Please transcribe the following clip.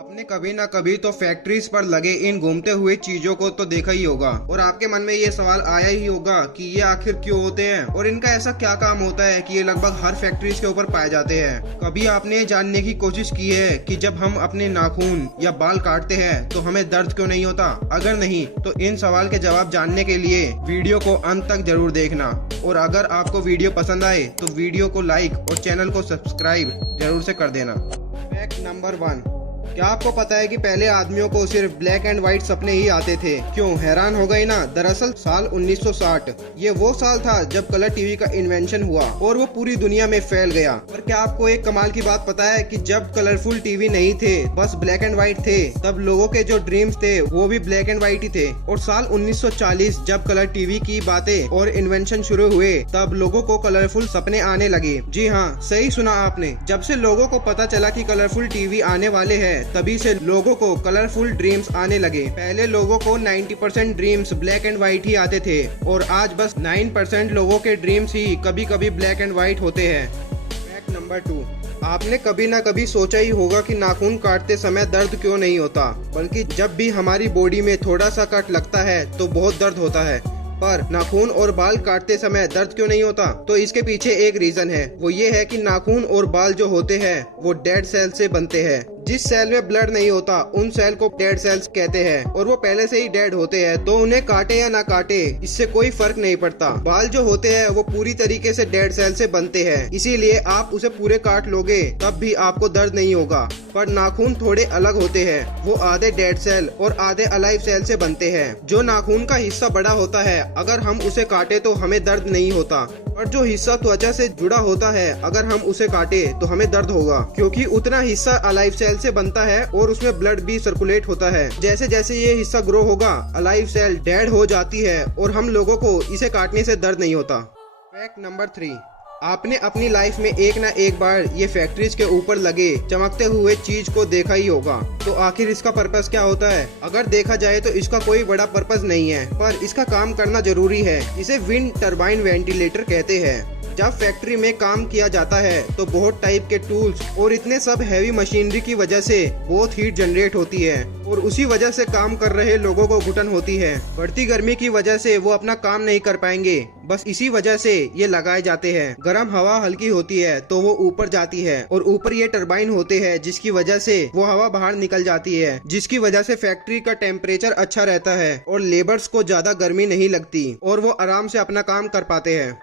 आपने कभी ना कभी तो फैक्ट्रीज पर लगे इन घूमते हुए चीजों को तो देखा ही होगा और आपके मन में ये सवाल आया ही होगा कि ये आखिर क्यों होते हैं और इनका ऐसा क्या काम होता है कि ये लगभग हर फैक्ट्रीज के ऊपर पाए जाते हैं। कभी आपने जानने की कोशिश की है कि जब हम अपने नाखून या बाल काटते हैं तो हमें दर्द क्यों नहीं होता? अगर नहीं तो इन सवाल के जवाब जानने के लिए वीडियो को अंत तक जरूर देखना और अगर आपको वीडियो पसंद आए तो वीडियो को लाइक और चैनल को सब्सक्राइब जरूर से कर देना। फैक्ट नंबर 1, क्या आपको पता है कि पहले आदमियों को सिर्फ ब्लैक एंड व्हाइट सपने ही आते थे? क्यों, हैरान हो गए ना? दरअसल साल 1960 ये वो साल था जब कलर टीवी का इन्वेंशन हुआ और वो पूरी दुनिया में फैल गया। पर क्या आपको एक कमाल की बात पता है कि जब कलरफुल टीवी नहीं थे, बस ब्लैक एंड व्हाइट थे, तब लोगों के जो ड्रीम्स थे वो भी ब्लैक एंड व्हाइट ही थे। और साल 1940 जब कलर टीवी की बातें और इन्वेंशन शुरू हुए तब लोगों को कलरफुल सपने आने लगे। जी हाँ, सही सुना आपने। जब से लोगों को पता चला कि कलरफुल टीवी आने वाले हैं तभी से लोगों को कलरफुल ड्रीम्स आने लगे। पहले लोगों को 90% ड्रीम्स ब्लैक एंड व्हाइट ही आते थे और आज बस 9% लोगों के ड्रीम्स ही कभी कभी ब्लैक एंड व्हाइट होते हैं। फैक्ट नंबर 2, आपने कभी ना कभी सोचा ही होगा कि नाखून काटते समय दर्द क्यों नहीं होता, बल्कि जब भी हमारी बॉडी में थोड़ा सा कट लगता है तो बहुत दर्द होता है। पर नाखून और बाल काटते समय दर्द क्यों नहीं होता? तो इसके पीछे एक रीजन है, वो ये है कि नाखून और बाल जो होते हैं वो डेड सेल से बनते हैं। जिस सेल में ब्लड नहीं होता उन सेल को डेड सेल्स कहते हैं और वो पहले से ही डेड होते हैं, तो उन्हें काटे या ना काटे इससे कोई फर्क नहीं पड़ता। बाल जो होते हैं वो पूरी तरीके से डेड सेल से बनते हैं, इसीलिए आप उसे पूरे काट लोगे तब भी आपको दर्द नहीं होगा। पर नाखून थोड़े अलग होते हैं, वो आधे डेड सेल और आधे अलाइव सेल से बनते हैं। जो नाखून का हिस्सा बड़ा होता है अगर हम उसे काटे तो हमें दर्द नहीं होता, और जो हिस्सा त्वचा से जुड़ा होता है अगर हम उसे काटे तो हमें दर्द होगा, क्योंकि उतना हिस्सा अलाइव सेल से बनता है और उसमें ब्लड भी सर्कुलेट होता है। जैसे जैसे ये हिस्सा ग्रो होगा अलाइव सेल डेड हो जाती है और हम लोगों को इसे काटने से दर्द नहीं होता। फैक्ट नंबर 3, आपने अपनी लाइफ में एक ना एक बार ये फैक्ट्रीज के ऊपर लगे चमकते हुए चीज को देखा ही होगा। तो आखिर इसका पर्पस क्या होता है? अगर देखा जाए तो इसका कोई बड़ा पर्पस नहीं है, पर इसका काम करना जरूरी है। इसे विंड टरबाइन वेंटिलेटर कहते हैं। जब फैक्ट्री में काम किया जाता है तो बहुत टाइप के टूल्स और इतने सब हैवी मशीनरी की वजह से बहुत हीट जनरेट होती है और उसी वजह से काम कर रहे लोगों को घुटन होती है। बढ़ती गर्मी की वजह से वो अपना काम नहीं कर पाएंगे, बस इसी वजह से ये लगाए जाते हैं। गर्म हवा हल्की होती है तो वो ऊपर जाती है और ऊपर ये टरबाइन होते हैं जिसकी वजह से वो हवा बाहर निकल जाती है, जिसकी वजह से फैक्ट्री का टेम्परेचर अच्छा रहता है और लेबर्स को ज्यादा गर्मी नहीं लगती और वो आराम से अपना काम कर पाते हैं।